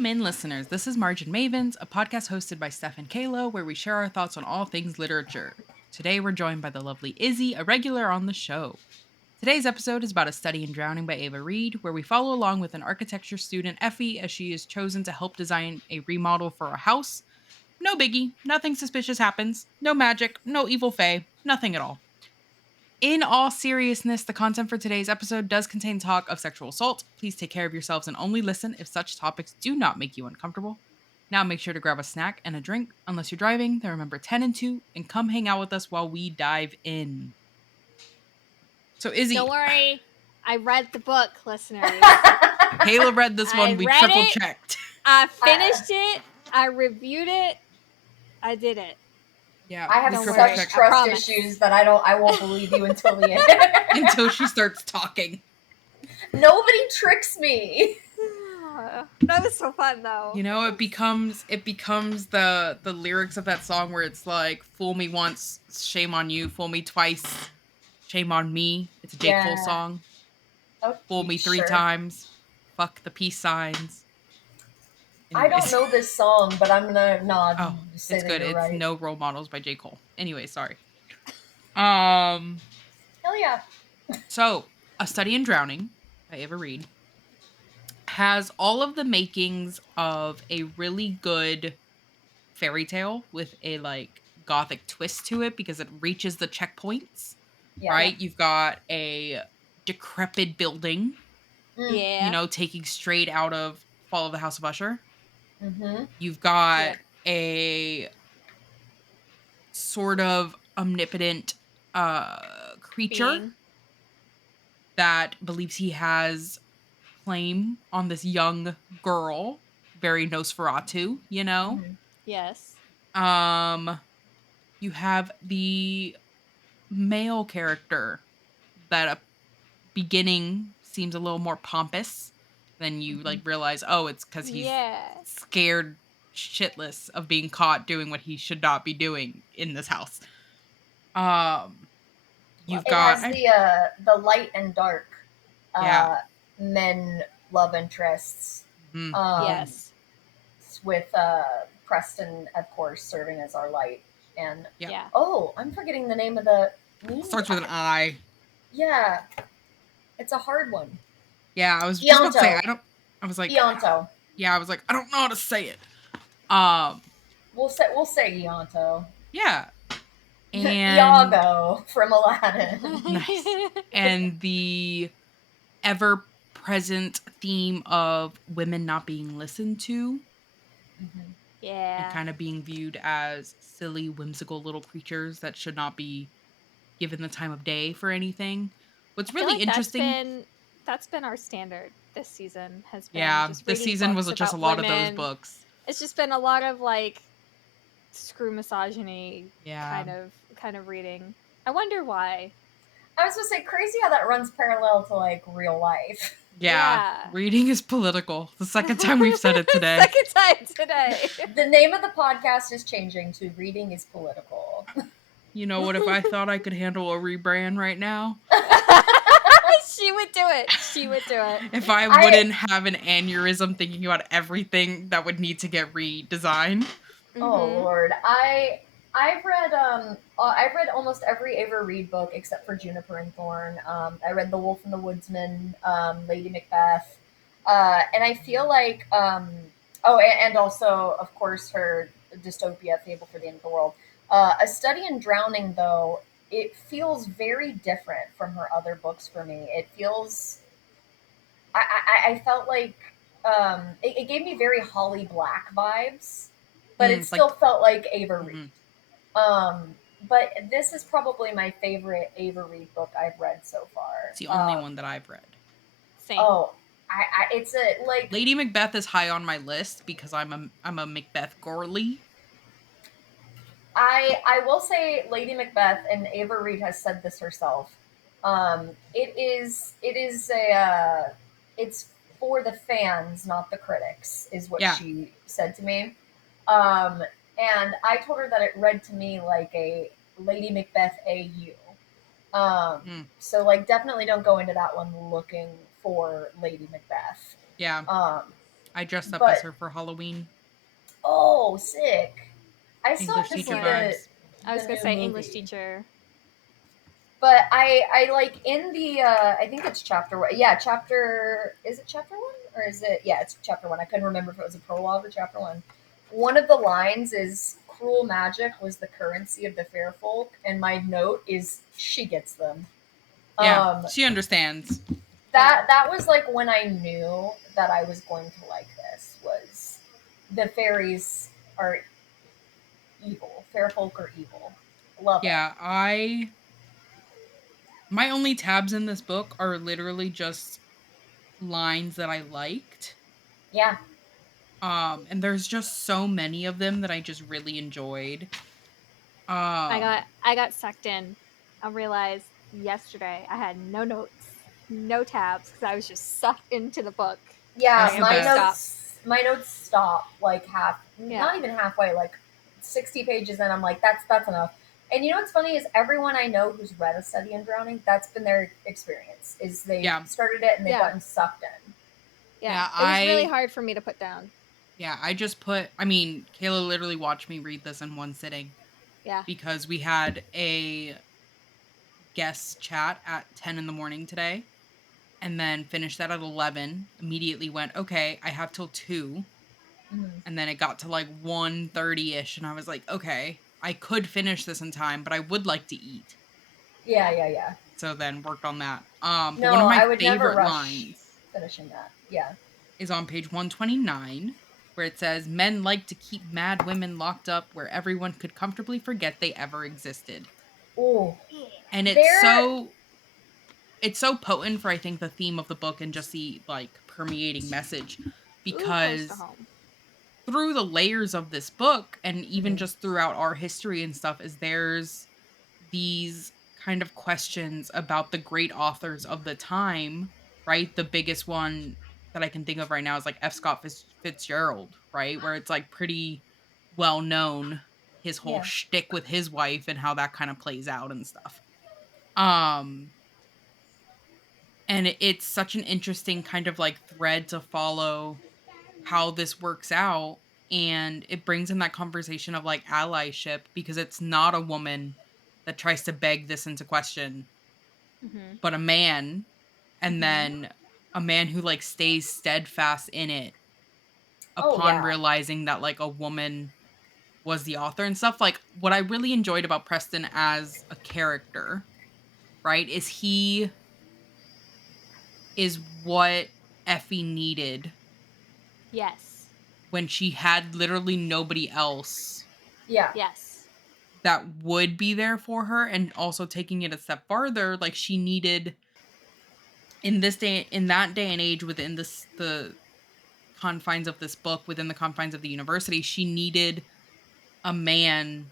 Welcome in, listeners. This is Margin Mavens, a podcast hosted by Steph and Kayla, where we share our thoughts on all things literature. Today, we're joined by the lovely Izzy, a regular on the show. Today's episode is about A Study in Drowning by Ava Reid, where we follow along with an architecture student, Effy, as she is chosen to help design a remodel for a house. No biggie, nothing suspicious happens, no magic, no evil fae, nothing at all. In all seriousness, the content for today's episode does contain talk of sexual assault. Please take care of yourselves and only listen if such topics do not make you uncomfortable. Now make sure to grab a snack and a drink. Unless you're driving, then remember 10 and 2 and come hang out with us while we dive in. So Izzy, Don't worry. I read the book, listeners. Kayla read this one. We triple checked. I finished it. I reviewed it. I did it. Yeah, I have such trust issues that I won't believe you until the end. Until she starts talking. Nobody tricks me. That was so fun, though. You know, it becomes the lyrics of that song where it's like, fool me once, shame on you, fool me twice, shame on me. It's a J. Cole song. Oh, fool me 3 times, fuck the peace signs. Anyways. I don't know this song, but I'm gonna nod. Oh, say it's that good. You're It's right. No Role Models by J. Cole. Anyway, sorry. Hell yeah. So, A Study in Drowning by Ava Reid has all of the makings of a really good fairy tale with a like gothic twist to it because it reaches the checkpoints. Yeah. Right? You've got a decrepit building. Yeah. You know, taking straight out of Fall of the House of Usher. Mm-hmm. You've got a sort of omnipotent creature being that believes he has claim on this young girl, very Nosferatu, you know? Mm-hmm. Yes. You have the male character that at beginning seems a little more pompous. Then you like realize, oh, it's because he's scared shitless of being caught doing what he should not be doing in this house. You've got has the light and dark men love interests. Mm-hmm. Yes. With Preston, of course, serving as our light. And oh, I'm forgetting the name of the starts with an I. Yeah. It's a hard one. Yeah, I was just about to say I was like Ianto. Yeah, I was like, I don't know how to say it. We'll say Ianto. Yeah. And Iago from Aladdin. Nice. And the ever present theme of women not being listened to. Mm-hmm. Yeah. And kind of being viewed as silly, whimsical little creatures that should not be given the time of day for anything. What's really interesting. That's been our standard this season. Has been just this season was just a lot women. of those books. It's just been a lot of like screw misogyny kind of reading. I wonder why. I was gonna say, crazy how that runs parallel to like real life. Yeah. Reading is political. The second time we've said it today. The name of the podcast is changing to Reading is Political. You know what? If I thought I could handle a rebrand right now, she would do it. She would do it. If I wouldn't have an aneurysm thinking about everything that would need to get redesigned. Mm-hmm. Oh Lord, I've read almost every Ava Reid book except for Juniper and Thorn. I read The Wolf and the Woodsman, Lady Macbeth, and I feel like and also of course her dystopia Fable for the End of the World. A Study in Drowning, though, it feels very different from her other books for me. It feels, I felt like it gave me very Holly Black vibes, but it still felt like Ava Reid. But this is probably my favorite Ava Reid book I've read so far. It's the only one that I've read. Same. Oh, it's a like Lady Macbeth is high on my list because I'm a Macbeth girly. I will say Lady Macbeth, and Ava Reid has said this herself. It's for the fans, not the critics, is what she said to me. And I told her that it read to me like a Lady Macbeth AU. So like definitely don't go into that one looking for Lady Macbeth. Yeah. I dressed up as but her for Halloween. oh, sick! I still have English to teacher see vibes. I was the gonna new say English movie. teacher. But I like in the I think it's chapter one. Yeah, chapter is it chapter one or is it yeah it's chapter one. I couldn't remember if it was a prologue or chapter one. One of the lines is cruel magic was the currency of the fair folk, and my note is she gets them. Yeah, Um, she understands. that was like when I knew that I was going to like this was the fairies are evil. Fair folk are evil. Love it. Yeah, my only tabs in this book are literally just lines that I liked. Yeah. And there's just so many of them that I just really enjoyed. I got sucked in. I realized yesterday I had no notes, no tabs because I was just sucked into the book. Yeah, That's Very the my best. stopped. notes stop like Yeah. not even halfway, like 60 pages in. I'm like, that's enough. And you know what's funny is everyone I know who's read A Study in Drowning, that's been their experience. Is they've Yeah. started it and they've Yeah. gotten sucked in. Yeah. Yeah, It was really hard for me to put down. I just put I mean, Kayla literally watched me read this in one sitting Yeah. because we had a guest chat at 10 in the morning today and then finished that at 11. Immediately went, "Okay, I have till 2." Mhm. And then it got to like 1:30ish and I was like, "Okay, I could finish this in time, but I would like to eat." Yeah, yeah, yeah. So then worked on that. But one of No, my I would never favorite rush lines finishing that. Yeah. is on page 129 where it says, "Men like to keep mad women locked up where everyone could comfortably forget they ever existed." Oh, And there. it's so potent for I think the theme of the book and just the like permeating message Ooh, close to because home. through the layers of this book and even Mhm. just throughout our history and stuff is there's these kind of questions about the great authors of the time, right? The biggest one that I can think of right now is like F. Scott Fitzgerald, right? Where it's like pretty well known his whole Yeah. shtick with his wife and how that kind of plays out and stuff. Um, and it's such an interesting kind of like thread to follow how this works out. And it brings in that conversation of like allyship because it's not a woman that tries to beg this into question, Mm-hmm. but a man, and Mm-hmm. then a man who like stays steadfast in it Oh upon yeah. realizing that like a woman was the author and stuff. Like what I really enjoyed about Preston as a character, right, is he is what Effie needed Yes. when she had literally nobody else Yeah. Yes. that would be there for her. And also taking it a step farther, like she needed in that day and age within the confines of this book, within the confines of the university, she needed a man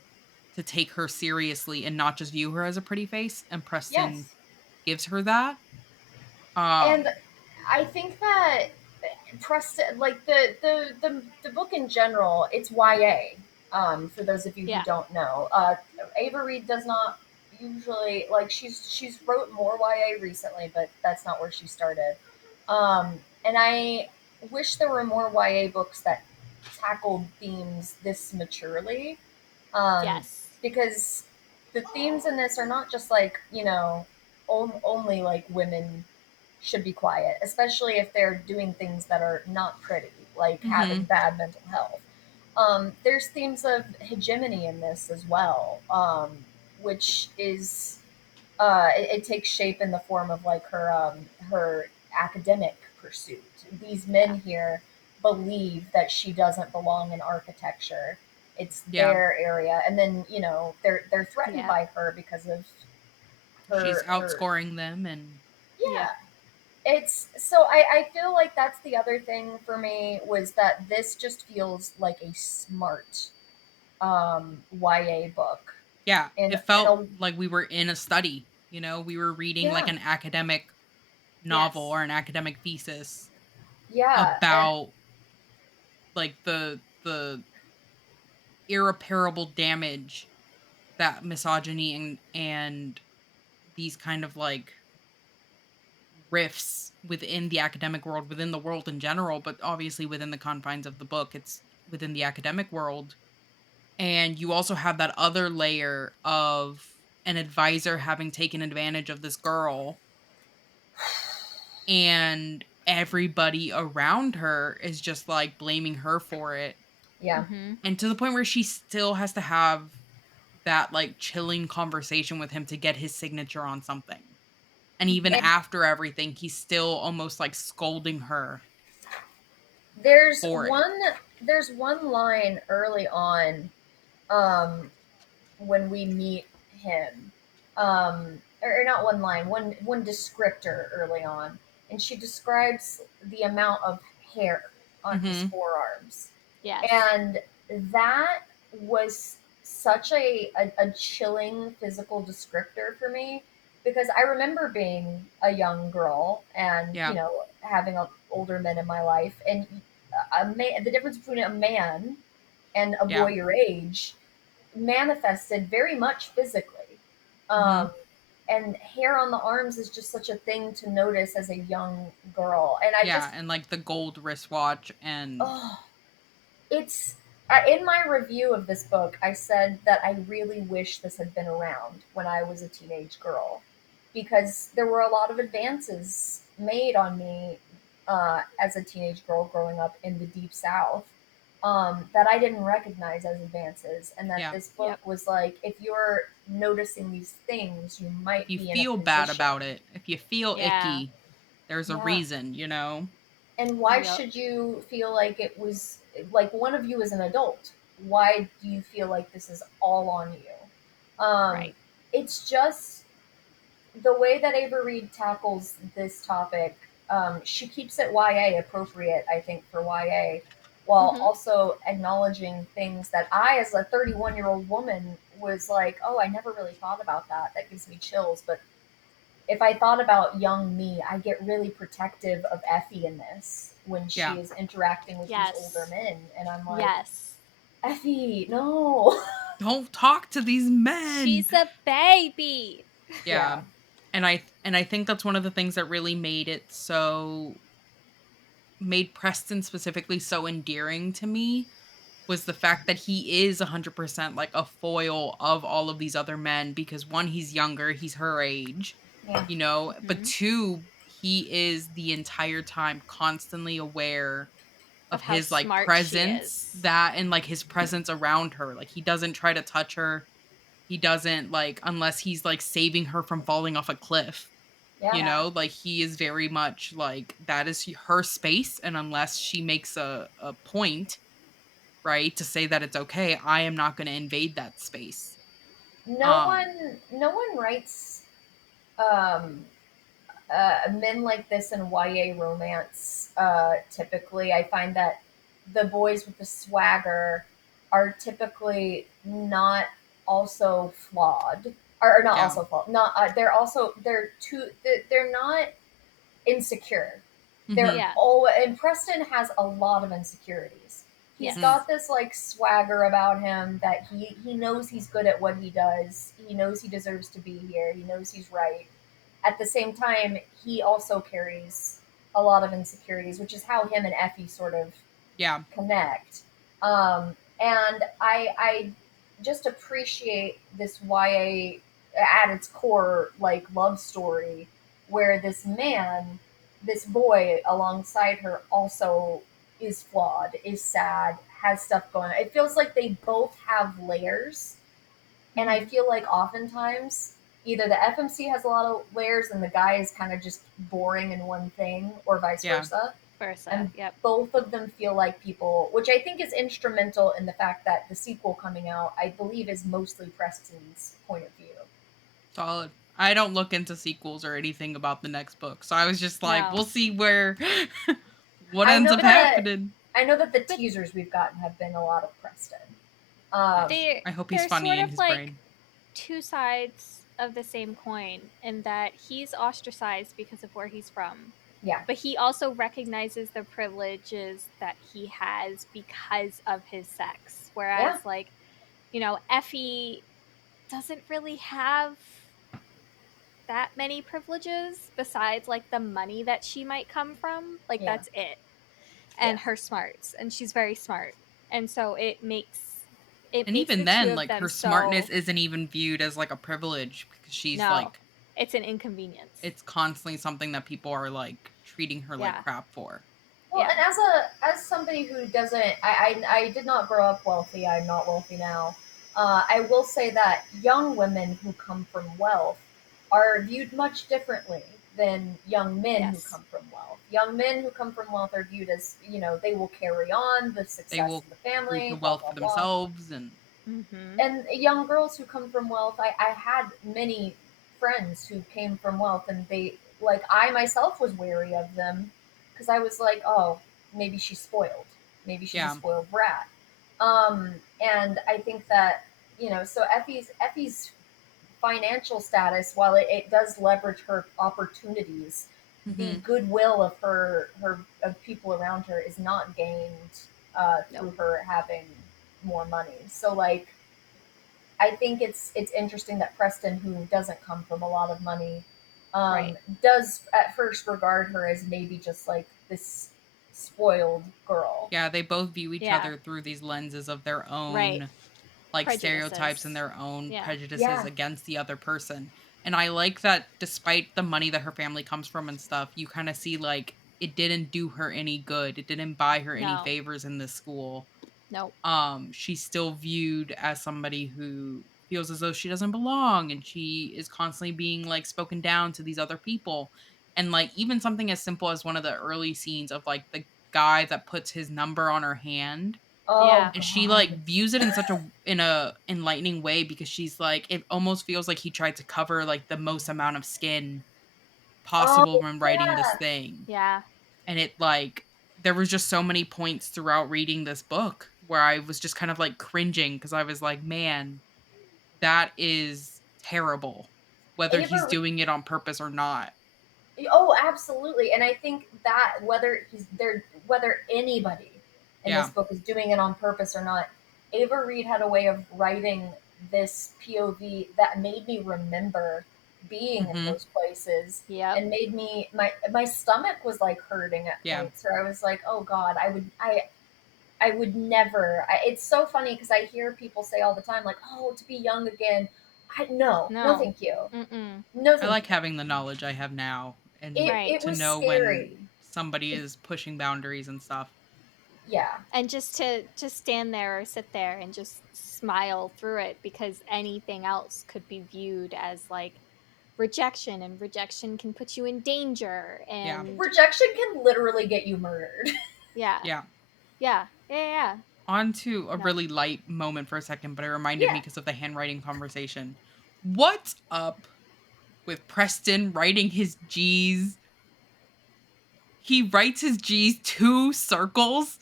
to take her seriously and not just view her as a pretty face, and Preston Yes. gives her that. And Um I think that Preston, like the book in general, it's YA. For those of you who Yeah. don't know, Ava Reid does not usually like she's wrote more YA recently, but that's not where she started. And I wish there were more YA books that tackled themes this maturely, um, Yes. because the themes in this are not just like only like women should be quiet, especially if they're doing things that are not pretty, like having mhm. bad mental health. There's themes of hegemony in this as well, which is it takes shape in the form of like her academic pursuit. These Yeah. men here believe that she doesn't belong in architecture. It's Yeah. their area, and then they're threatened Yeah. by her because of She's her outscoring them and yeah. Yep. It's so I feel like that's the other thing for me was that this just feels like a smart YA book yeah, in it felt a like we were in a study, we were reading like yeah, an academic novel Yes. or an academic thesis yeah, and about like the irreparable damage that misogyny and these kind of like rifts within the academic world, within the world in general, but obviously within the confines of the book, it's within the academic world. And you also have that other layer of an advisor having taken advantage of this girl, and everybody around her is just like blaming her for it. Yeah. Mm-hmm. And to the point where she still has to have that like chilling conversation with him to get his signature on something. And even Mm-hmm. And after everything, he's still almost like scolding her there's for it. one there's one line early on, um, when we meet him, or not one line, one descriptor early on, and she describes the amount of hair on his Mhm. forearms, Yes. and that was such a chilling physical descriptor for me, because I remember being a young girl and Yeah. having older men in my life, and the difference between a man and a boy Yeah. your age manifested very much physically. Um, Mhm. and hair on the arms is just such a thing to notice as a young girl. And I Yeah, just, and like the gold wristwatch and oh, it's in my review of this book, I said that I really wish this had been around when I was a teenage girl, because there were a lot of advances made on me as a teenage girl growing up in the deep south, that I didn't recognize as advances, and that yeah. this book Yep. was like, if you're noticing these things, you If might you be in a feel bad position. about it, if you feel Yeah. icky, there's a Yeah. reason, you know? And why Yep. should you feel like it was like, one of you is an adult? Why do you feel like this is all on you? Right. It's just the way that Ava Reid tackles this topic. She keeps it YA appropriate, I think, for YA, while Mm-hmm. also acknowledging things that I, as a 31-year-old woman, was like, oh, I never really thought about that. That gives me chills. But if I thought about young me, I get really protective of Effie in this when she Yeah. is interacting with these older Yes. men, and I'm like, Yes. Effie, no. Don't talk to these men. She's a baby. Yeah, Yeah. And I think that's one of the things that really made Preston specifically so endearing to me, was the fact that he is 100% like a foil of all of these other men, because one, he's younger, he's her age, yeah, but Mm-hmm. two, he is the entire time constantly aware Of of how his like smart she presence, is. that and like his presence around her. Like he doesn't try to touch her. He doesn't like, unless he's like saving her from falling off a cliff. yeah. Yeah. Like he is very much like that is her space, and unless she makes a point, right, to say that it's okay, I am not going to invade that space. Um No one writes um, men like this in YA romance. Typically, I find that the boys with the swagger are typically not also flawed, or not yeah. also flawed. Not they're not insecure. They're Mhm. Yeah. all and Preston has a lot of insecurities. He's Yes. Mm. got this like swagger about him that he knows he's good at what he does. He knows he deserves to be here. He knows he's right. At the same time, he also carries a lot of insecurities, which is how him and Effie sort of Yeah. connect. And I just appreciate this YA at its core, like love story, where this man, this boy alongside her, also is flawed, is sad, has stuff going on. It feels like they both have layers, and I Mm-hmm. feel like oftentimes either the FMC has a lot of layers and the guy is kind of just boring in one thing, or vice Yeah. versa. Versa. And Yep. both of them feel like people, which I think is instrumental in the fact that the sequel coming out, I believe, is mostly Preston's point of view. Solid. I don't look into sequels or anything about the next book, so I was just like, No. we'll see where what I ends know up But that happening. I know that the but teasers we've gotten have been a lot of Preston. Um, Nice. they're I hope he's they're funny sort in of his like brain. two sides of the same coin in that he's ostracized because of where he's from, yeah, but he also recognizes the privileges that he has because of his sex. Whereas, yeah, like, Effie doesn't really have that many privileges besides like the money that she might come from. Like Yeah. that's it. Yeah. And her smarts, and she's very smart. And so it And makes even the two then, of like them her smartness so isn't even viewed as like a privilege because she's no. like It's an inconvenience. it's constantly something that people are like treating her like Yeah. crap for. Well, Yeah. and as somebody who doesn't, I did not grow up wealthy. I'm not wealthy now. I will say that young women who come from wealth are viewed much differently than young men who Yes. come from wealth. Young men who come from wealth are viewed as, they will carry on the They success will of the prove the family, blah wealth blah for blah. themselves and Mm-hmm. And young girls who come from wealth, I had many friends who came from wealth, and they, like, I myself was wary of them because I was like, oh, maybe she's spoiled, maybe she's a yeah. spoiled brat. And I think that, so Effie's financial status, while it does leverage her opportunities, the Mhm. goodwill of her of people around her is not gained through Nope. her having more money. So, like, I think it's interesting that Preston, who doesn't come from a lot of money, Right. does at first regard her as maybe just like this spoiled girl. Yeah, they both view each Yeah. other through these lenses of their Right. own like stereotypes and Prejudices. their own Yeah. prejudices Yeah. against the other person. And I like that despite the money that her family comes from and stuff, you kind of see like it didn't do her any good. It didn't buy her any No. favors in this school. Nope. She's still viewed as somebody who feels as though she doesn't belong and she is constantly being like spoken down to these other people. And like even something as simple as one of the early scenes of like the guy that puts his number on her hand Oh Yeah. and she like God. views it in such a enlightening way because she's like it almost feels like he tried to cover like the most amount of skin Oh possible when writing this yeah. thing. Yeah. And it like there was just so many points throughout reading this book where I was just kind of like cringing because I was like, man, that is terrible, whether he's Ava doing it on purpose or not. Oh, absolutely. And I think that whether anybody in this Yeah. book is doing it on purpose or not, Ava Reid had a way of writing this POV that made me remember being in Hmm. those places, Yep. and made me my stomach was like hurting at Yeah. points where I was like, "Oh God, I would never." It's so funny because I hear people say all the time like, "Oh, to be young again." No, No. thank you. Mm-mm. No, I thank like you. having the knowledge I have now and It Right. it to was know scary. when somebody is pushing boundaries and stuff. Yeah. And just to just stand there or sit there and just smile through it, because anything else could be viewed as like rejection, and rejection can put you in danger. Yeah. And Rejection can literally get you murdered. yeah. Yeah. Yeah. Yeah. Yeah. On to a No. really light moment for a second, but it reminded me Yeah. because of the handwriting conversation. What's up with Preston writing his G's? He writes his G's two circles.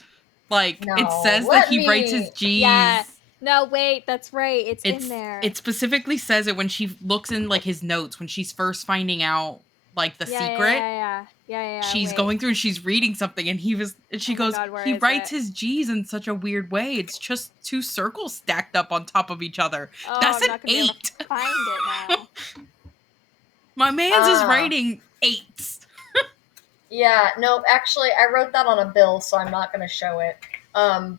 Like it No, says that let he writes his me. Yeah. G's. No, wait, that's right. It's in there. It specifically says it when she looks in like his notes when she's first finding out like the Yeah, yeah, secret. yeah, yeah. Yeah, yeah, yeah. She's Wait. going through and she's reading something and she Oh my goes, god, where he is writes it? his G's in such a weird way. It's just two circles stacked up on top of each other. Oh, That's I'm an not gonna be able to 8. find it now. My man's is Ah. writing 8s. Yeah, no, actually, I wrote that on a bill, so I'm not going to show it.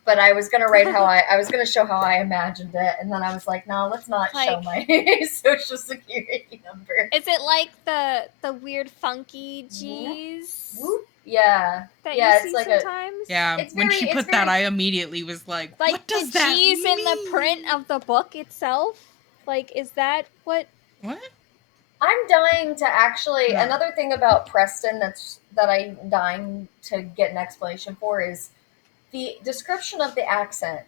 But I was gonna write I was gonna show how I imagined it, and then I was like, no, let's not show Like, my social security number. is it like the weird funky Whoop, G's whoop. Yeah, that you yeah, it's see like a. sometimes? Yeah, when she It's put that, very. I immediately was like, Like what the does that G's in the print mean? of the book itself? Like, is that what? What? I'm dying to actually. Huh. Another thing about Preston that I'm dying to get an explanation for is the description of the accent.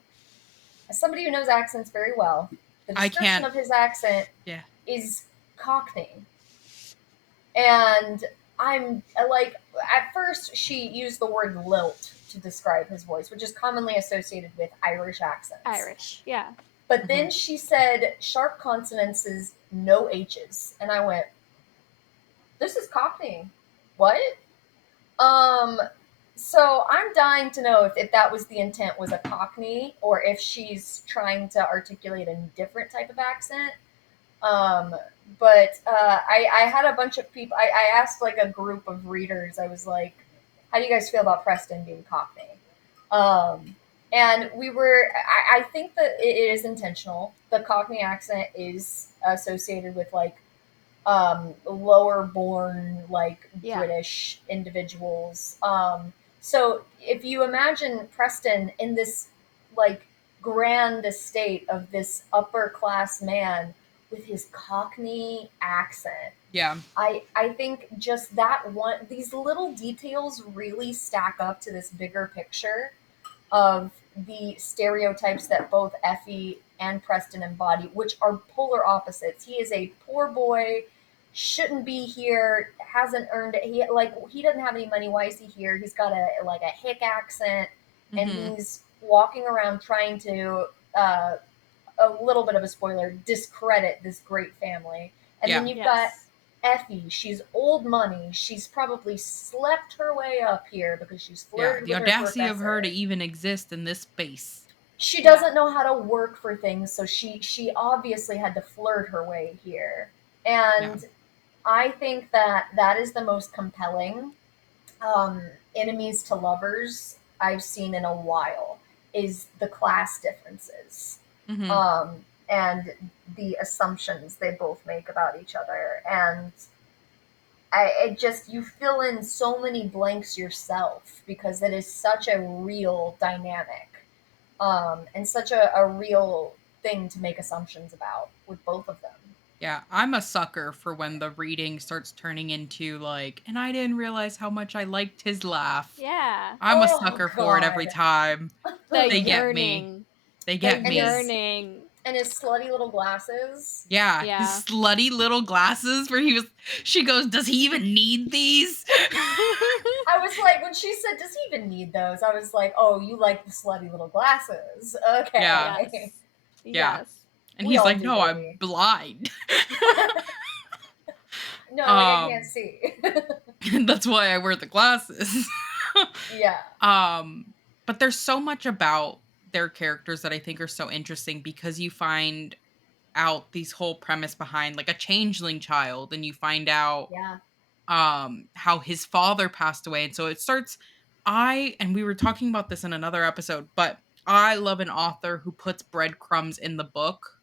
As somebody who knows accents very well, the I description can't. of his accent Yeah. is Cockney. And I'm like, at first, she used the word lilt to describe his voice, which is commonly associated with Irish accents. Irish, yeah. But Hmm. then she said sharp consonants, no H's. And I went, this is Cockney. What? Um, so I'm dying to know if that was the intent was a Cockney or if she's trying to articulate a different type of accent. Um, but I had a bunch of people. I asked like a group of readers. I was like, "How do you guys feel about Preston being Cockney?" Um, and we were. I think that it is intentional. The Cockney accent is associated with like lower born like Yeah. British individuals. So if you imagine Preston in this like grand estate of this upper class man with his Cockney accent, Yeah. I think just that one, these little details really stack up to this bigger picture of the stereotypes that both Effie and Preston embody, which are polar opposites. He is a poor boy, shouldn't be here, hasn't earned it. He doesn't have any money. Why is he here? He's got a hick accent, and Mm-hmm. he's walking around trying to uh, a little bit of a spoiler discredit this great family. And then Yeah. you've got Yes. Effie. She's old money. She's probably slept her way up here because she's Yeah. flirted The with her audacity of her to professor. even exist in this space. She Yeah. doesn't know how to work for things, so she obviously had to flirt her way here. Yeah. And I think that that is the most compelling um, enemies to lovers I've seen in a while is the class differences Mm-hmm. um, and the assumptions they both make about each other. And it just, you fill in so many blanks yourself because it is such a real dynamic and such a real thing to make assumptions about with both of them. Yeah, I'm a sucker for when the reading starts turning into like, and I didn't realize how much I liked his laugh. Yeah. I'm a Oh, sucker for it every God. time. The They and get me. yearning. They The get me. his yearning. and his slutty little glasses. Yeah, his Yeah. slutty little glasses where she goes, "Does he even need these?" I was like, when she said, "Does he even need those?" I was like, "Oh, you like the slutty little glasses? Yeah. Okay, Yes. Yeah. Yes. And we he's all like, do, "No, I'm baby." blind." No, like I can't um see. that's why I wear the glasses. Yeah, um but there's so much about their characters that I think are so interesting because you find out these whole premise behind like a changeling child, and you find out yeah. how his father passed away, and so it starts. I and we were talking about this in another episode, but I love an author who puts breadcrumbs in the book.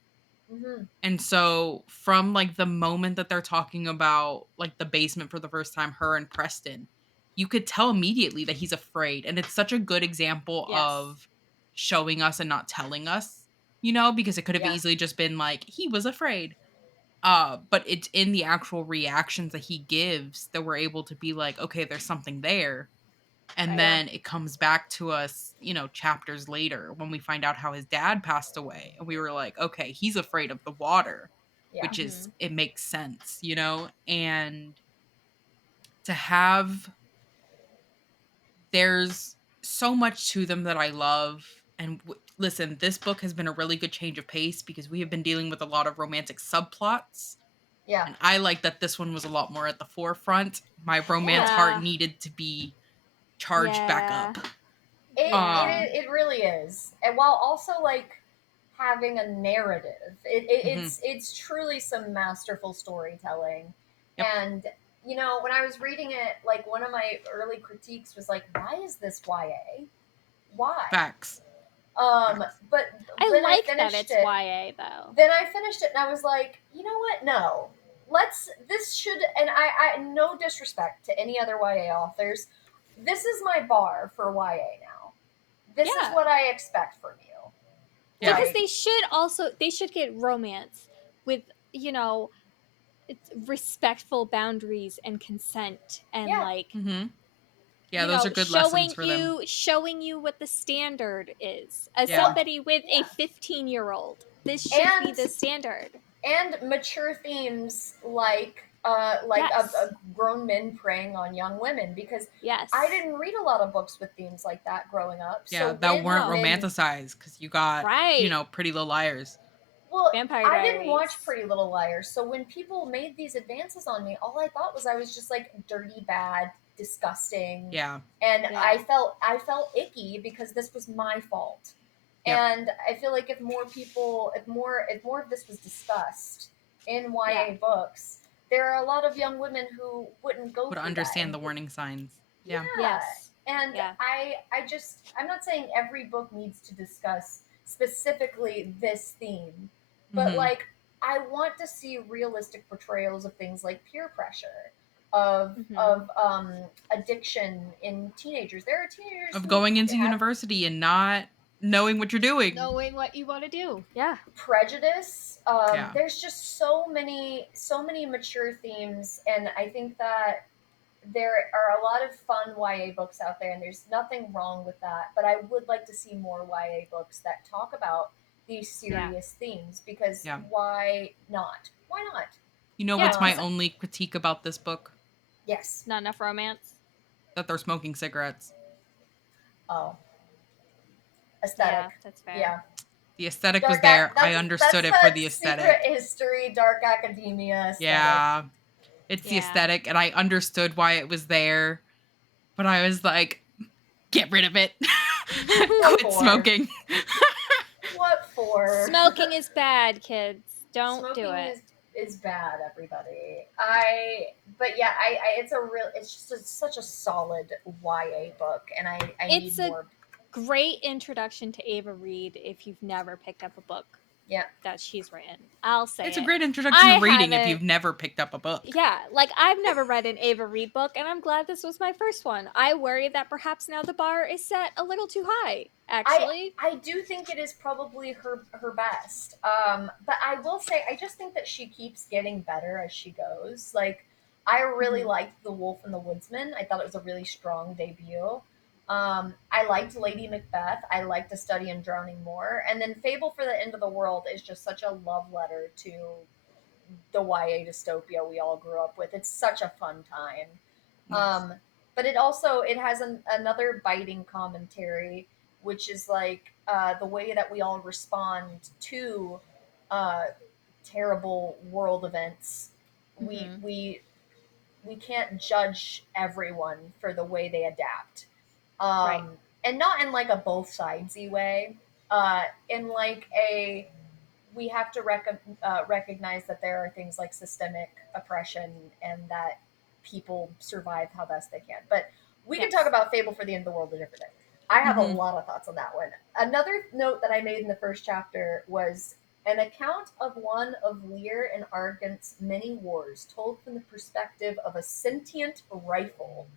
Hmm. And so from like the moment that they're talking about like the basement for the first time, her and Preston, you could tell immediately that he's afraid. And it's such a good example Yes. of showing us and not telling us, because it could have Yeah, easily just been like he was afraid. But it's in the actual reactions that he gives that we're able to be like, okay, there's something there. And Right. yeah, then it comes back to us, chapters later when we find out how his dad passed away. And we were like, okay, he's afraid of the water, yeah, which is, Mhm. it makes sense. And to have, there's so much to them that I love. And listen, this book has been a really good change of pace because we have been dealing with a lot of romantic subplots. yeah, And I like that this one was a lot more at the forefront. My romance yeah. heart Yeah. needed to be charged back Yeah. up. It Yeah. Um, it it really is, and while also like having a narrative, mhm. it's truly some masterful storytelling. Yep. And when I was reading it, like one of my early critiques was like, "Why is this YA? Why?" Facts. Um, Facts. but I then I like that finished it's it. YA though. Then I finished it, and I was like, you know what? No, let's. This should. And I no disrespect to any other YA authors. This is my bar for YA now. This is Yeah. what I expect from you. Yeah. Because Like, they should get romance with, you know, it's respectful boundaries and consent and yeah, like, Mhm. Yeah, you those are know, good lessons for them. showing you what the standard is. As Yeah. well, somebody with a yeah, 15-year-old, this should be and the standard. mature themes like Yes. a grown men preying on young women, because I Yes. didn't read a lot of books with themes like that growing up. Yeah, So that when weren't No. men romanticized because you got, Right. Pretty Little Liars. Well, Vampire I didn't watch Diaries. Pretty Little Liars, so when people made these advances on me, all I thought was I was just like dirty, bad, disgusting, Yeah. and Yeah. I felt icky because this was my fault. Yep. And I feel like if more people, if more of this was discussed, in YA Yeah. books, there are a lot of young women who wouldn't go Would through that. understand And the warning signs. Yeah. Yes. and Yeah. I'm not saying every book needs to discuss specifically this theme, but Mhm. like I want to see realistic portrayals of things like peer pressure, of Mhm. addiction in teenagers. There are teenagers Of who going into have university and not knowing what you're doing. Knowing what you want to do. Yeah. prejudice. Yeah. There's just so many mature themes, and I think that there are a lot of fun YA books out there, and there's nothing wrong with that. But I would like to see more YA books that talk about these Yeah. serious themes, because Yeah. why not? Why not? You know Yeah, what's my 'cause- only critique about this book? Yes. Not enough romance. That they're smoking cigarettes. Oh, aesthetic. Yeah, that's fair. Yeah. The aesthetic was there. I That's understood it for that the secret aesthetic. history, dark academia aesthetic. Yeah. It's the Yeah. aesthetic, and I understood why it was there. But I was like, get rid of it. What Quit for? smoking. What for? Smoking is bad, kids. Don't do Smoking it. is bad, everybody. But yeah, it's just such a solid YA book, and I need It's a more. great introduction to Ava Reid if you've never picked up a book Yeah. that she's written. I'll say It's a it. great introduction I to reading if haven't- you've never picked up a book. Yeah, like I've never read an Ava Reid book, and I'm glad this was my first one. I worry that perhaps now the bar is set a little too high, actually. I do think it is probably her best. But I will say I just think that she keeps getting better as she goes. Like I really Mhm. liked The Wolf and the Woodsman. I thought it was a really strong debut. I liked Lady Macbeth. I liked A Study in Drowning more. And then Fable for the End of the World is just such a love letter to the YA dystopia we all grew up with. It's such a fun time. Nice. But it has another biting commentary, which is like the way that we all respond to uh, terrible world events. We Mhm. we we can't judge everyone for the way they adapt, Right. and not in like a both sidesy way. In like a we have to recognize that there are things like systemic oppression and that people survive how best they can. But we can Yes. talk about Fable for the End of the World a different day. I have a Mhm. lot of thoughts on that one. Another note that I made in the first chapter was an account of one of Lear and Argent's many wars, told from the perspective of a sentient rifle.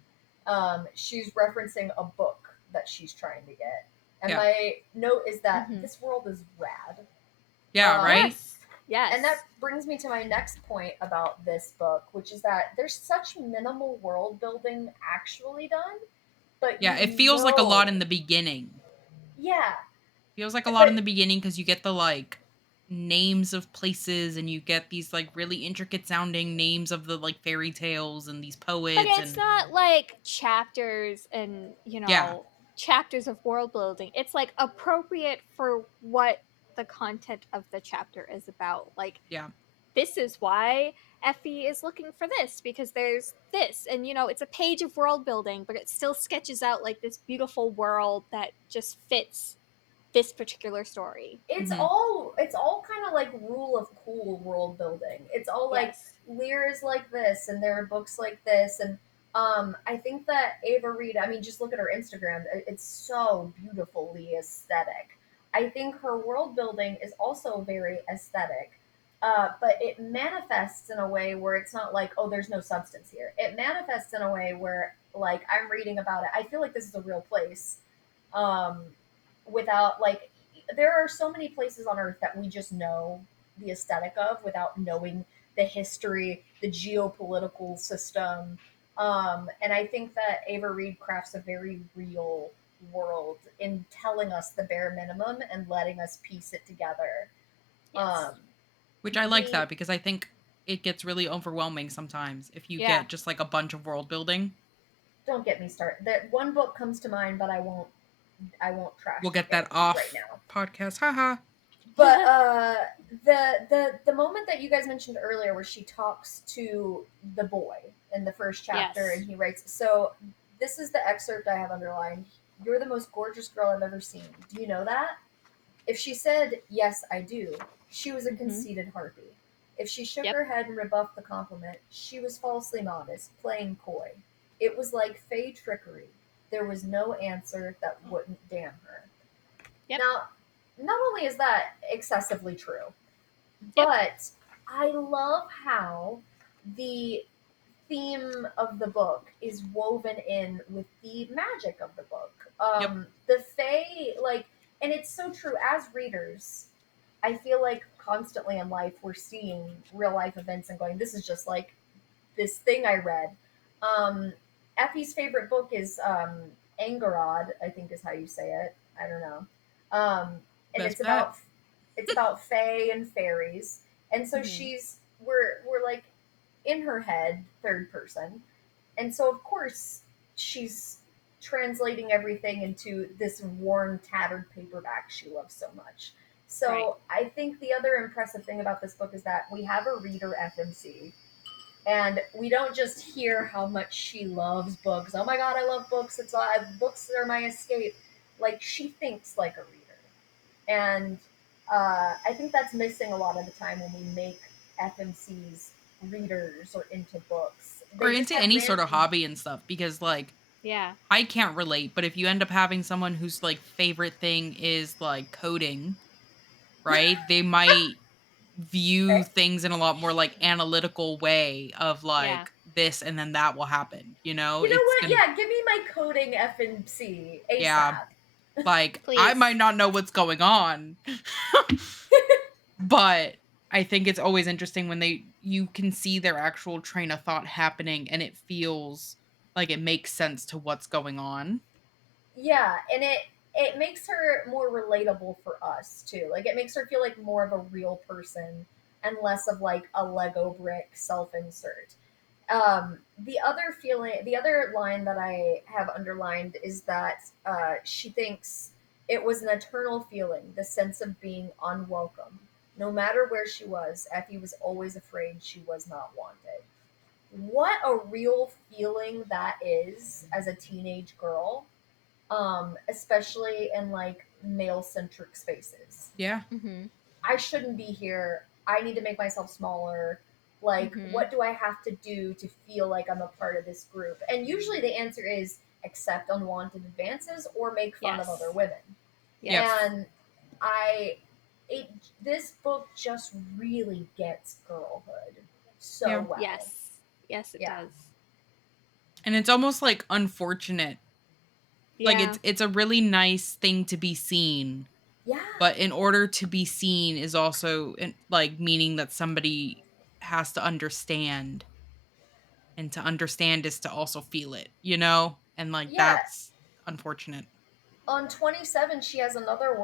She's referencing a book that she's trying to get. And Yeah. my note is that Mhm. this world is rad. Yeah, right? Yes. Yes. And that brings me to my next point about this book, which is that there's such minimal world building actually done, but Yeah, you it feels like a lot know- in the beginning. Yeah, Feels like a lot in the but beginning because you get the like names of places and you get these like really intricate sounding names of the like fairy tales and these poets. But it's and not like chapters and, Yeah. chapters of world building. It's like appropriate for what the content of the chapter is about. Like, Yeah. this is why Effie is looking for this because there's this. And, it's a page of world building, but it still sketches out like this beautiful world that just fits this particular story. Mhm. it's all kind of like rule of cool world building. It's all like Yes. Lear is like this, and there are books like this, and I think that Ava Reid. I mean, just look at her Instagram. It's so beautifully aesthetic. I think her world building is also very aesthetic, but it manifests in a way where it's not like, oh, there's no substance here. It manifests in a way where, like, I'm reading about it. I feel like this is a real place. Um, Without like there are so many places on earth that we just know the aesthetic of without knowing the history, the geopolitical system. And I think that Ava Reid crafts a very real world in telling us the bare minimum and letting us piece it together. Yes. Which I like The that because I think it gets really overwhelming sometimes if you Yeah. get just like a bunch of world building. Don't get me started. That one book comes to mind, but I won't trash We'll get it that right off now. podcast. Haha. But the moment that you guys mentioned earlier, where she talks to the boy in the first chapter, Yes. and he writes, "So this is the excerpt I have underlined. You're the most gorgeous girl I've ever seen. Do you know that?" If she said, "Yes, I do," she was a Mhm. conceited harpy. If she shook Yep. her head and rebuffed the compliment, she was falsely modest, playing coy. It was like fey trickery. There was no answer that wouldn't damn her. Yep. Now, not only is that excessively true, Yep. but I love how the theme of the book is woven in with the magic of the book. Yep. The Fae, like, and it's so true as readers. I feel like constantly in life we're seeing real life events and going, this is just like this thing I read. Um, Effie's favorite book is Angarod, I think is how you say it. I don't know. Um, and Best bet. it's about fae and fairies, and so Mm-hmm. we're like in her head third person, and so of course she's translating everything into this worn tattered paperback she loves so much. Right. So I think the other impressive thing about this book is that we have a reader FMC, and we don't just hear how much she loves books. Oh my god, I love books. Books are my escape. Like, she thinks like a reader, and I think that's missing a lot of the time when we make FMCs readers or into books. Or They just into have any sort of random. hobby and stuff, because like Yeah. I can't relate, but if you end up having someone whose like favorite thing is like coding, right? They might view Okay. things in a lot more like analytical way of Yeah. like this and then that will happen, you know? You know It's what? gonna Yeah, give me my coding FMC yeah, ASAP. like I might Please. not know what's going on, but I think it's always interesting when you can see their actual train of thought happening and it feels like it makes sense to what's going on. Yeah, and it makes her more relatable for us too. Like, it makes her feel like more of a real person and less of like a Lego brick self-insert. The other line that I have underlined is that she thinks it was an eternal feeling, the sense of being unwelcome. No matter where she was, Effie was always afraid she was not wanted. What a real feeling that is as a teenage girl, especially in like male centric spaces. Yeah. Mm-hmm. I shouldn't be here. I need to make myself smaller. Like, Mm-hmm. what do I have to do to feel like I'm a part of this group? And usually the answer is accept unwanted advances or make fun of other Yes. women. Yep. Yes. And I, it, this book just really gets girlhood Yeah. so well. Yes. Yes, it Yeah. does. And it's almost like unfortunate. Like Yeah. it's a really nice thing to be seen, Yeah. but in order to be seen is also like meaning that somebody has to understand, and to understand is to also feel it, you know? And like Yeah. that's unfortunate. On 27 she has another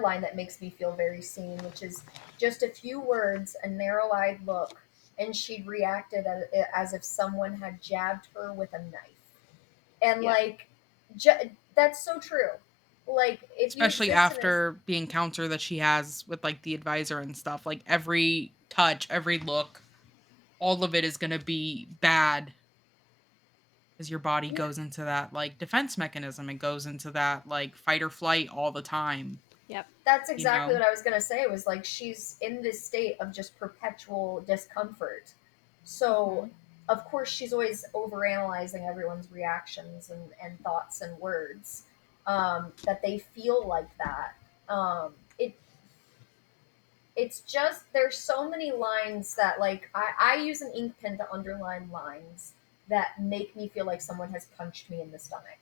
line that makes me feel very seen, which is just a few words, a narrow-eyed look, and she'd reacted as if someone had jabbed her with a knife. And Yep. like, that's so true. Like, if you Especially exist in this. after the encounter that she has with like the advisor and stuff. Like every touch, every look, all of it is going to be bad as your body Yeah, goes into that like defense mechanism. It goes into that like fight or flight all the time, Yep. that's you exactly know? what I was gonna say. It was like she's in this state of just perpetual discomfort. So Mm-hmm. of course she's always overanalyzing everyone's reactions and thoughts and words, that they feel like that. It it's just there's so many lines that, like, I use an ink pen to underline lines that make me feel like someone has punched me in the stomach.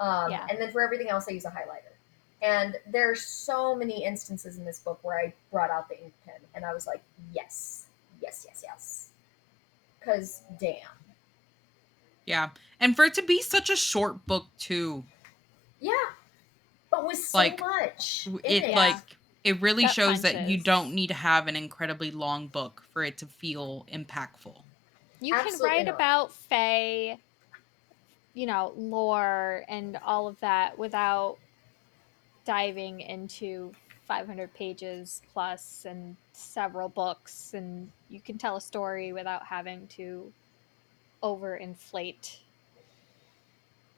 Yeah. And then for everything else, I use a highlighter. And there's so many instances in this book where I brought out the ink pen and I was like, yes, yes, yes, yes. Because damn. Yeah. And for it to be such a short book too, Yeah, but with so like much in it it. Yeah. like it really Gut shows that you punches. don't need to have an incredibly long book for it to feel impactful. You can Absolutely write not. about Faye, lore and all of that without diving into 500 pages plus and several books, and you can tell a story without having to overinflate.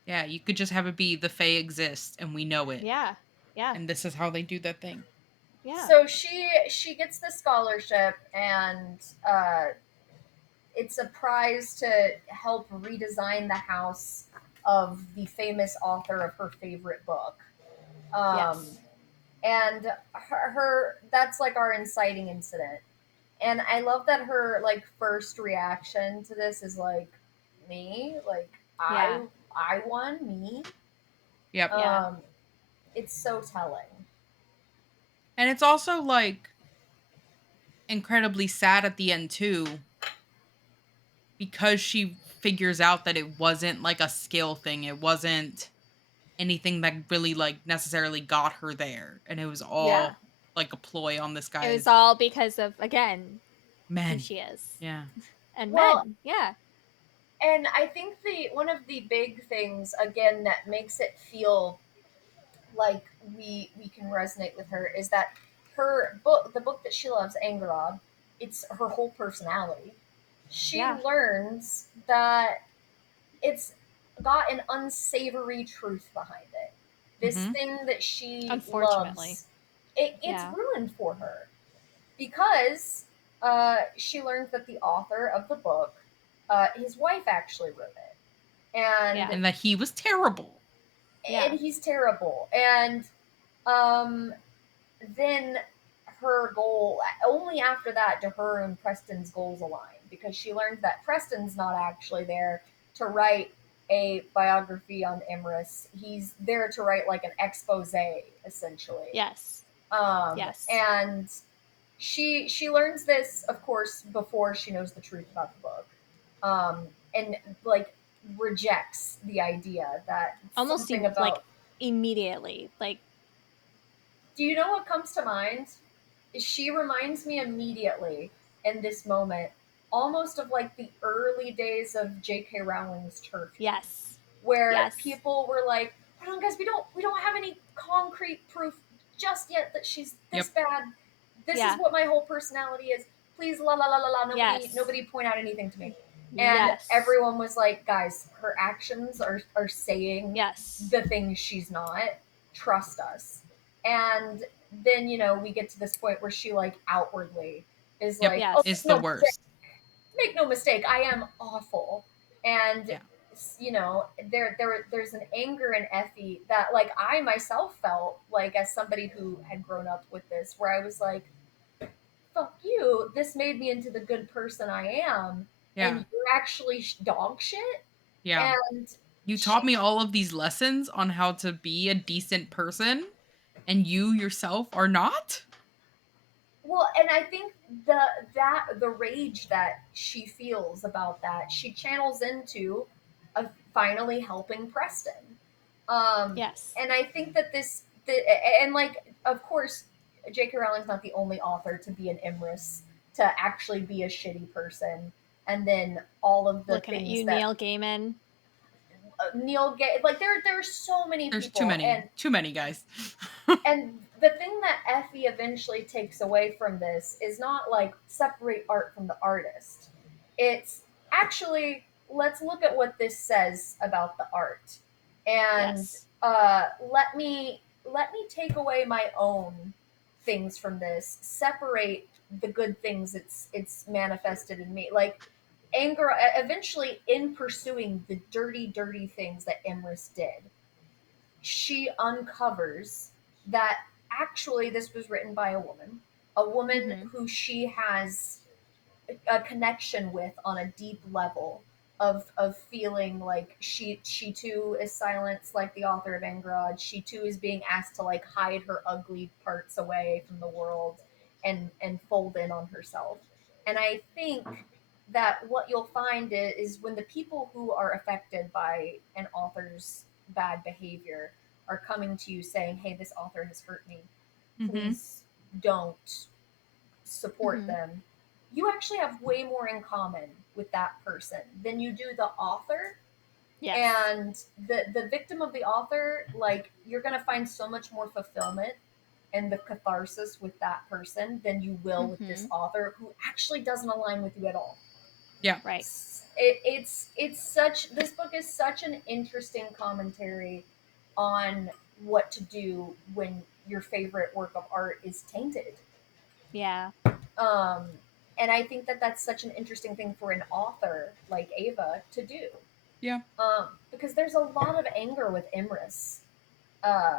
Yeah, you could just have it be the Fae exists and we know it. Yeah. Yeah. And this is how they do that thing. Yeah. So she gets the scholarship, and it's a prize to help redesign the house of the famous author of her favorite book. Um, Yes. and her that's like our inciting incident. And I love that her like first reaction to this is like, me, like Yeah. I won, me. Yep. Yeah. Um, it's so telling. And it's also like incredibly sad at the end too, because she figures out that it wasn't like a skill thing. It wasn't anything that really like necessarily got her there. And it was Yeah. all like a ploy on this It was guy's all because of, again, who men. she is. Yeah. And Well, men. Yeah. and I think the one of the big things again that makes it feel like we can resonate with her is that her book, the book that she loves, Angarod, it's her whole personality. She Yeah. learns that it's got an unsavory truth behind it. This Mhm. thing that she Unfortunately. loves, it's Yeah. ruined for her because she learns that the author of the book, his wife actually wrote it, Yeah. And that he was terrible. Yeah. and he's terrible. And um, then her goal, only after that do her and Preston's goals align, because she learned that Preston's not actually there to write a biography on Imris. He's there to write like an expose, essentially. Yes. Yes. And she learns this, of course, before she knows the truth about the book, and like rejects the idea that Almost something like about. immediately. Like, Do you know what comes to mind? She reminds me immediately in this moment, almost of like the early days of J.K. Rowling's turf, yes. where Yes. people were like, "Hold on, guys, we don't have any concrete proof just yet that she's this Yep. bad. This is Yeah. what my whole personality is. Please, la la la la la. Yes. Nobody point out anything to me." And Yes. everyone was like, "Guys, her actions are saying Yes. the things she's not. Trust us." And then we get to this point where she like outwardly is Yep. like, "Oh, Yes. It's the worst. make no mistake, I am awful." And Yeah. there's an anger in Effie that like I myself felt like, as somebody who had grown up with this, where I was like, "Fuck you! This made me into the good person I am, and Yeah. you're actually dog shit." Yeah. And You she taught me all of these lessons on how to be a decent person, and you yourself are not? Well, and I think the rage that she feels about that, she channels into finally helping Preston. Yes. And I think that and like, of course, J.K. Rowling's not the only author to be an Imris, to actually be a shitty person, and then all of the Looking at things you, that Neil Gaiman. Neil Gaiman, like there are so many There's too people, many. Too many guys. and the thing that Effie eventually takes away from this is not like separate art from the artist. It's actually, let's look at what this says about the art, and Yes. let me take away my own things from this. Separate the good things it's manifested in me, like anger. Eventually, in pursuing the dirty things that Imris did, she uncovers that actually this was written by a woman Mm-hmm. who she has a connection with on a deep level of feeling like she too is silenced like the author of Angrod. She too is being asked to like hide her ugly parts away from the world and fold in on herself. And I think that what you'll find is when the people who are affected by an author's bad behavior are coming to you saying, "Hey, this author has hurt me. Mhm. Please don't support Mm-hmm. them," you actually have way more in common with that person than you do the author. Yes. And the victim of the author, like, you're gonna find so much more fulfillment and the catharsis with that person than you will with this Mm-hmm. author who actually doesn't align with you at all. Yeah. Right. It's such this book is such an interesting commentary on what to do when your favorite work of art is tainted. Yeah. Um, and I think that that's such an interesting thing for an author like Ava to do. Yeah. Because there's a lot of anger with Imris uh,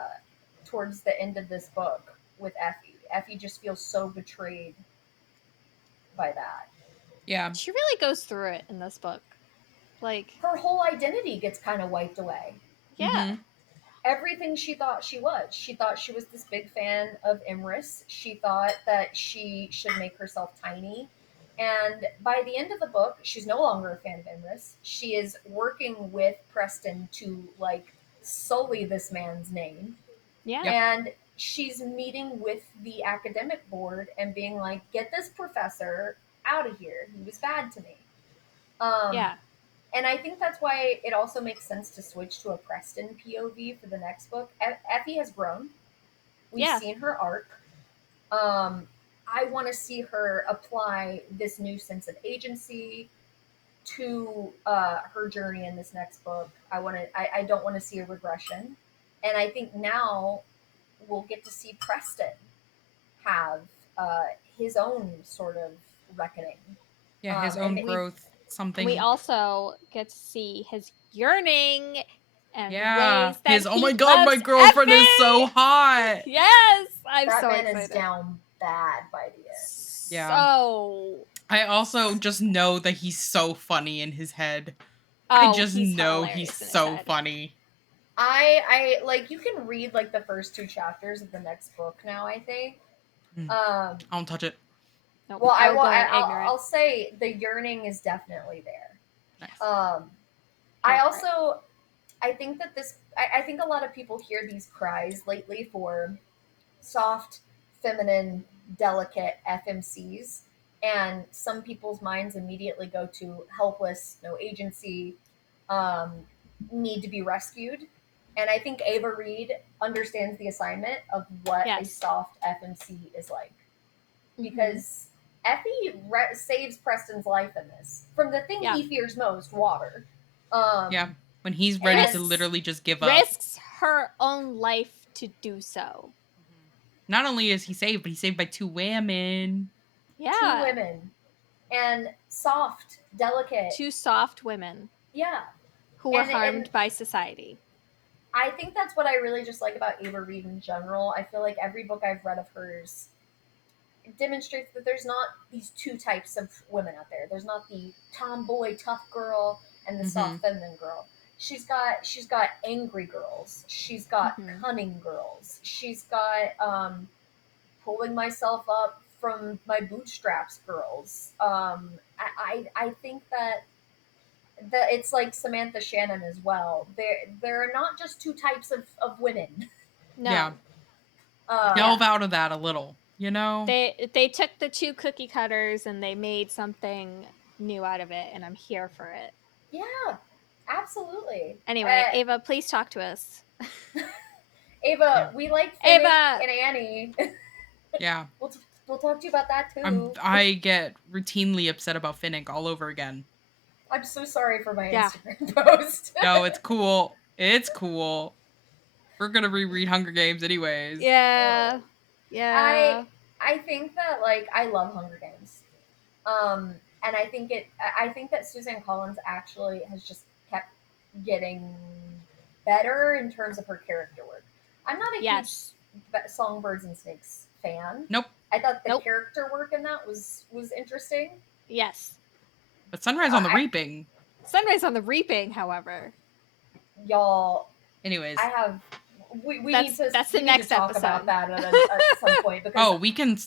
towards the end of this book with Effy. Effy just feels so betrayed by that. Yeah. She really goes through it in this book. Like, Her whole identity gets kind of wiped away. yeah. Mm-hmm. Everything she thought she was. She thought she was this big fan of Imris. She thought that she should make herself tiny. And by the end of the book, she's no longer a fan of Imris. She is working with Preston to like sully this man's name. Yeah. Yep. And she's meeting with the academic board and being like, get this professor out of here. He was bad to me. Yeah. And I think that's why it also makes sense to switch to a Preston POV for the next book. Effie has grown. We've Yeah. seen her arc. I want to see her apply this new sense of agency to her journey in this next book. I don't want to see a regression. And I think now we'll get to see Preston have uh, his own sort of reckoning. Yeah, his And own growth. Something. We also get to see his yearning and yeah. ways that Oh he my god, my loves girlfriend is Effie! so hot. Yes, I'm that so man excited. is down bad by the end. Yeah. So I also just know that he's so funny in his head. oh, I just he's know hilarious he's in his so head. funny. I like you can read like the first two chapters of the next book now. I think. I don't touch it. Nope, Well, I will go in ignorant. I'll say the yearning is definitely there. Nice. I for also I think that I think a lot of people hear these cries lately for soft, feminine, delicate FMCs, and some people's minds immediately go to helpless, no agency, um, need to be rescued. And I think Ava Reid understands the assignment of what a Yes. soft FMC is like. Mhm. Because Effie saves Preston's life in this from the thing Yeah. he fears most, water. Yeah, when he's ready Risks- to literally just give up. risks her own life to do so. Not only is he saved, but he's saved by two women. Yeah. Two women. And soft, delicate. Two soft women Yeah. who were And- harmed and- by society. I think that's what I really just like about Ava Reid in general. I feel like every book I've read of hers demonstrates that there's not these two types of women out there. There's not the tomboy tough girl and the soft feminine girl. She's got angry girls. She's got cunning girls. She's got pulling myself up from my bootstraps girls. I think that it's like Samantha Shannon as well. There are not just two types of women. No. Yeah. Uh, Delve out of that a little, you know? They took the two cookie cutters and they made something new out of it, and I'm here for it. Yeah, absolutely. Anyway, Ava, please talk to us. Ava, we like Finnick Ava! and Annie. Yeah. We'll talk to you about that too. I get routinely upset about Finnick all over again. I'm so sorry for my Yeah. Instagram post. No, it's cool. It's cool. We're gonna reread Hunger Games anyways. Yeah. Oh. Yeah. I think that like I love Hunger Games. And I think that Suzanne Collins actually has just kept getting better in terms of her character work. I'm not a Yes. huge Songbirds and Snakes fan. Nope. I thought the Nope. character work in that was interesting. Yes. But Sunrise on the Reaping. Sunrise on the Reaping, however. Y'all, Anyways. I have we That's- need to that's the we next need to talk episode. about that at some point because Oh, we can.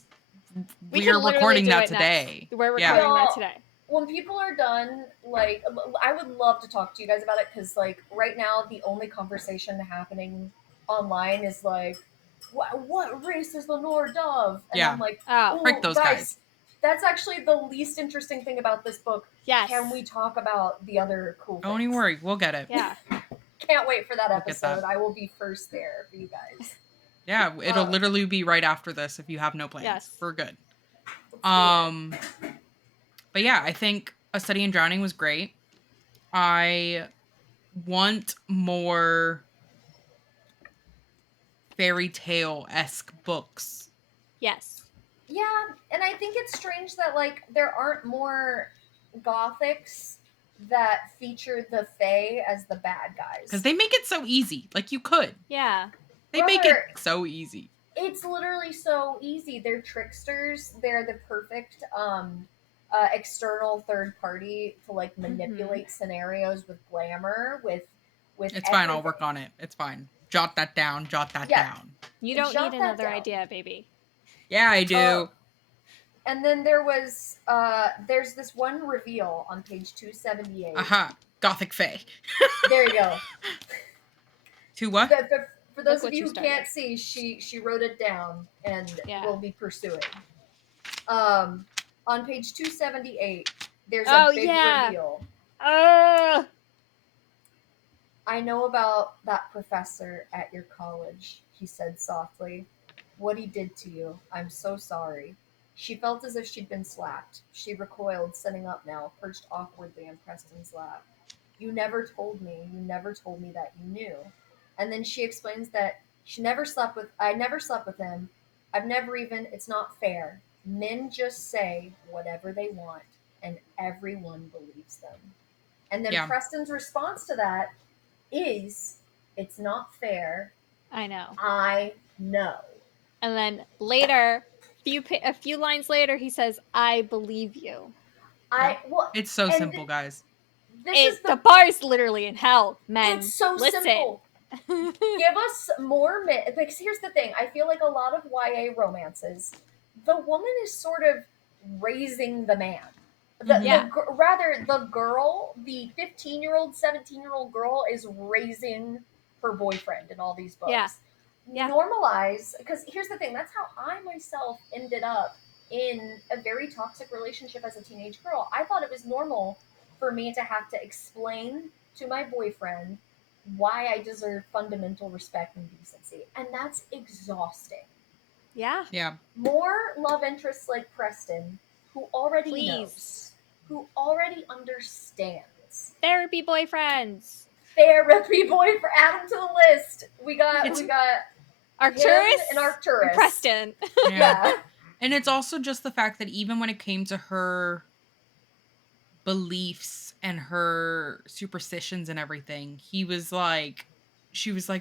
We We're can literally recording do that it today. We're recording Yeah. that Y'all, today. when people are done, like I would love to talk to you guys about it because like right now the only conversation happening online is like what race is Lenore Dove? And Yeah. I'm like, Oh. Frick those guys. That's actually the least interesting thing about this book. Yes. Can we talk about the other cool Don't things? even worry. We'll get it. Yeah. Can't wait for that We'll get that. episode. I will be first there for you guys. Yeah, it'll literally be right after this if you have no plans. Yes. We're good. Let's do it. But yeah, I think A Study in Drowning was great. I want more fairy tale-esque books. Yes. Yeah, and I think it's strange that like there aren't more gothics that feature the Fae as the bad Because guys. they make it so easy. Like, you could. Yeah. They make it Brother, so easy. it's literally so easy. They're tricksters. They're the perfect external third party to like manipulate scenarios with glamour, with It's fine. I'll everything. work on it. It's fine. Jot that down. Jot that Yeah, down. You don't need jot that another down. idea, baby. Yeah, I do. And then there's this one reveal on page 278. Aha. Gothic Fae. There you go. To what? For Look those of what you you who can't started. see, she wrote it down and Yeah. will be pursuing. Um, on page 278, there's a Oh, big yeah. reveal. I know about that professor at your college, he said softly. What he did to you. I'm so sorry. She felt as if she'd been slapped. She recoiled, sitting up now, perched awkwardly in Preston's lap. You never told me. You never told me that you knew. And then she explains that I never slept with him. I've never even, it's not fair. Men just say whatever they want, and everyone believes them. And then Yeah. Preston's response to that is, it's not fair. I know. I know. And then later, a few lines later, he says, "I believe you." It's so and simple, guys. this is The bar's literally in hell, men. it's so Listen. simple. Give us more because here's the thing. I feel like a lot of YA romances, the woman is sort of raising the man. Yeah. Rather, the girl, the 15-year-old, 17-year-old girl is raising her boyfriend in all these books. Yeah. Yeah. Normalize, because here's the thing, that's how I myself ended up in a very toxic relationship as a teenage girl. I thought it was normal for me to have to explain to my boyfriend why I deserve fundamental respect and decency. And that's exhausting. Yeah. Yeah. More love interests like Preston, who already Please. knows, who already understands. Therapy boyfriends. Therapy boy for add him to the list. We got Arcturus him and Arcturus. and Preston. Yeah. And it's also just the fact that even when it came to her beliefs and her superstitions and everything, she was like,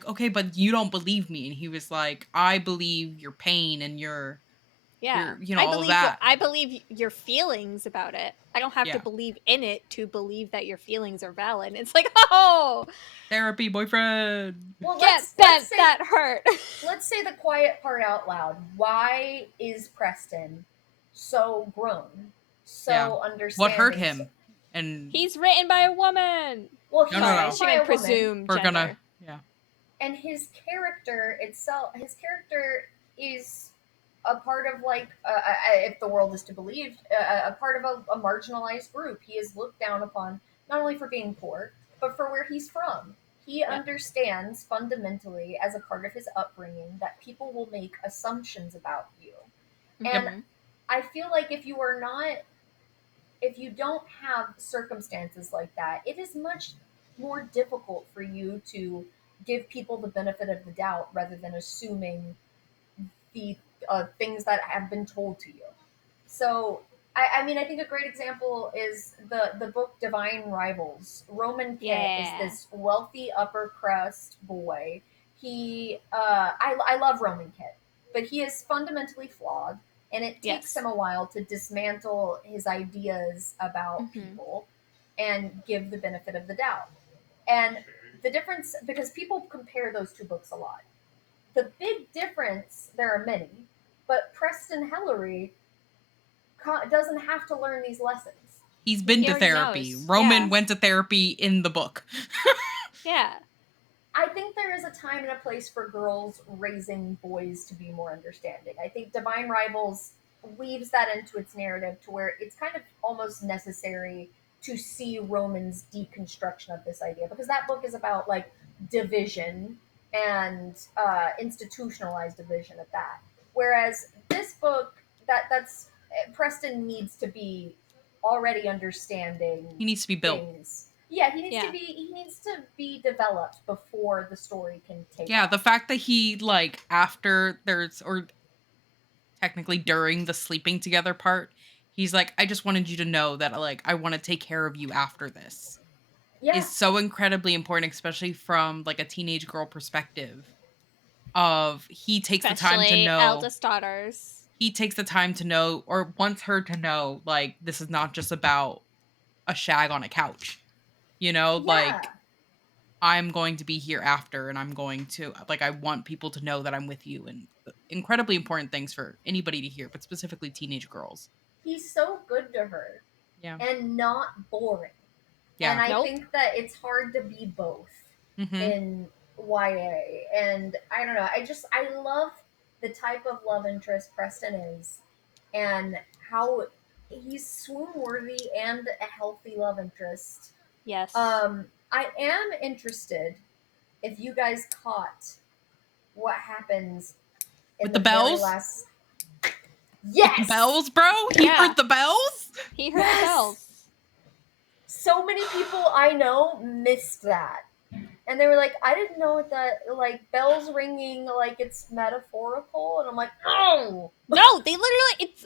okay, but you don't believe me. And he was like, I believe your pain and your, all of that. I believe your feelings about it. I don't have to Yeah. believe in it to believe that your feelings are valid. And it's like, oh, Therapy boyfriend. Well, get let's bent, say that hurt. let's say the quiet part out loud. Why is Preston so grown, so understanding? What hurt him? And He's written by a woman. Well, he's No. Sorry, written by shouldn't a woman, presume we're gender. gonna, yeah. and his character is a part of like, if the world is to believe, a part of a marginalized group. He is looked down upon not only for being poor, but for where he's from. He understands fundamentally, as a part of his upbringing, that people will make assumptions about you. And Mhm. I feel like if you don't have circumstances like that, it is much more difficult for you to give people the benefit of the doubt rather than assuming the things that have been told to you. So, I mean, I think a great example is the book Divine Rivals. Roman Kit is this wealthy upper crust boy. I love Roman Kit, but he is fundamentally flawed, and it takes him a while to dismantle his ideas about people and give the benefit of the doubt. And the difference, because people compare those two books a lot, the big difference, there are many, but Preston Hillary doesn't have to learn these lessons. He's been to therapy. Roman went to therapy in the book. Yeah. I think there is a time and a place for girls raising boys to be more understanding. I think Divine Rivals weaves that into its narrative to where it's kind of almost necessary to see Roman's deconstruction of this idea, because that book is about like division and institutionalized division at that. Whereas this book, that's Preston needs to be already understanding. He needs to be built. Things. Yeah, Yeah. he needs to be developed before the story can take Yeah, off. the fact that he like after there's or technically during the sleeping together part, he's like, I just wanted you to know that like I want to take care of you after this. Yeah. Is so incredibly important, especially from like a teenage girl perspective. Of he takes the time to Especially know eldest daughters. he takes the time to know or wants her to know like this is not just about a shag on a couch. You know, Yeah. like I'm going to be here after and I'm going to like I want people to know that I'm with you and incredibly important things for anybody to hear, but specifically teenage girls. He's so good to her Yeah. and not boring. And Yeah. I Nope. think that it's hard to be both Mhm. in YA. And I don't know, I love the type of love interest Preston is and how he's swoon worthy and a healthy love interest. Yes. I am interested if you guys caught what happens in With the the very bells? last. With the Yes! bells, bro? He Yeah. heard the bells? He heard the Yes! bells. So many people I know missed that. And they were like, I didn't know that, like, bells ringing, like, it's metaphorical. And I'm like, oh! No, they literally, it's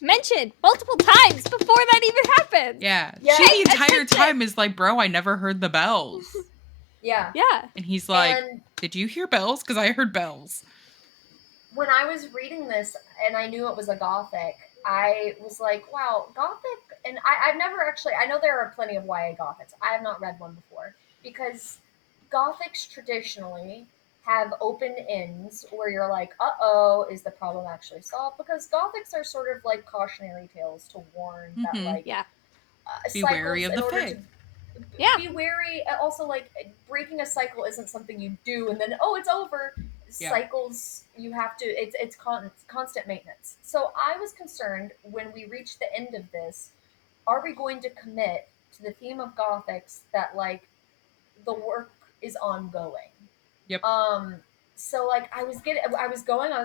mentioned multiple times before that even happens. Yeah. Yeah. She the Pay entire attention. time is like, bro, I never heard the bells. Yeah. Yeah. And he's like, And did you hear bells? Because I heard bells. when I was reading this and I knew it was a Gothic, I was like, wow, Gothic. And I've never actually, I know there are plenty of YA Gothics. I have not read one before because Gothics traditionally have open ends where you're like, uh oh, is the problem actually solved? Because Gothics are sort of like cautionary tales to warn that, Mhm. like, Yeah. Be wary cycles of in the order Fae. to Yeah. be wary. Also, like, breaking a cycle isn't something you do and then, oh, it's over. Yeah. Cycles, you have to, it's constant maintenance. So I was concerned when we reach the end of this, are we going to commit to the theme of Gothics that, like, the work is ongoing? Yep. So, like, I was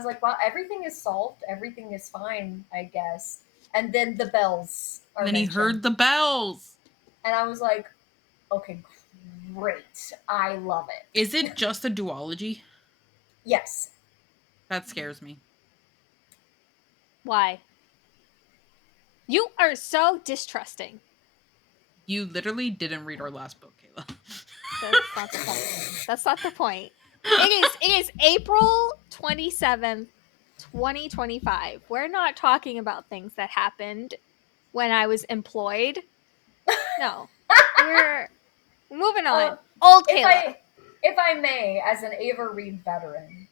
like, wow, everything is solved, everything is fine, I guess. And then the bells are And then he mentioned. heard the bells. And I was like, okay, great. I love it. Is it just a duology? Yes. That scares me. Why? You are so distrusting. You literally didn't read our last book, Kayla. That's not the point. That's not the point. It is April 27th, 2025. We're not talking about things that happened when I was employed. No. We're moving on. Old If Kayla. I may, as an Ava Reid veteran,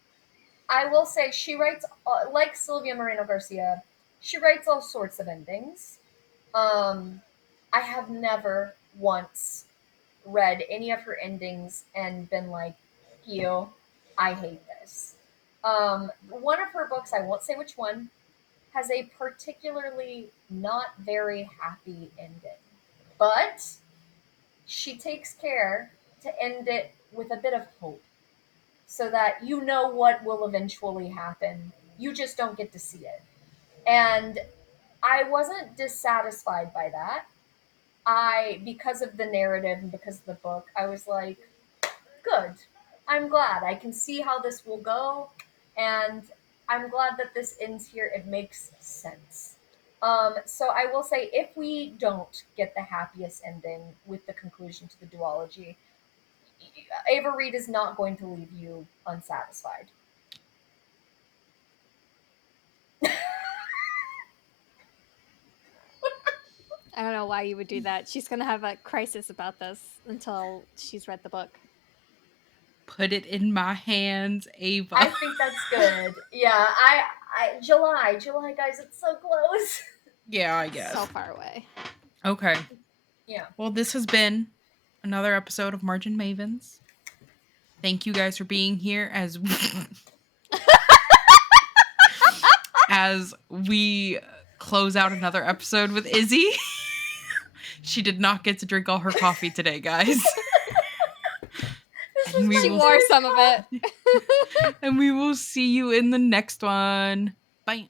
I will say she writes, like Sylvia Moreno Garcia, she writes all sorts of endings. I have never once read any of her endings and been like, ew, I hate this. One of her books, I won't say which one, has a particularly not very happy ending. But she takes care to end it with a bit of hope so that you know what will eventually happen. You just don't get to see it. And I wasn't dissatisfied by that. Because of the narrative and because of the book, I was like, good. I'm glad. I can see how this will go. And I'm glad that this ends here. It makes sense. So I will say, if we don't get the happiest ending with the conclusion to the duology, Ava Reid is not going to leave you unsatisfied. I don't know why you would do that. She's going to have a crisis about this until she's read the book. Put it in my hands, Ava. I think that's good. Yeah, July, guys, it's so close. Yeah, I guess. So far away. Okay. Yeah. Well, this has been another episode of Margin Mavens. Thank you guys for being here as we close out another episode with Izzy. She did not get to drink all her coffee today, guys. And She wore some of it. And we will see you in the next one. Bye.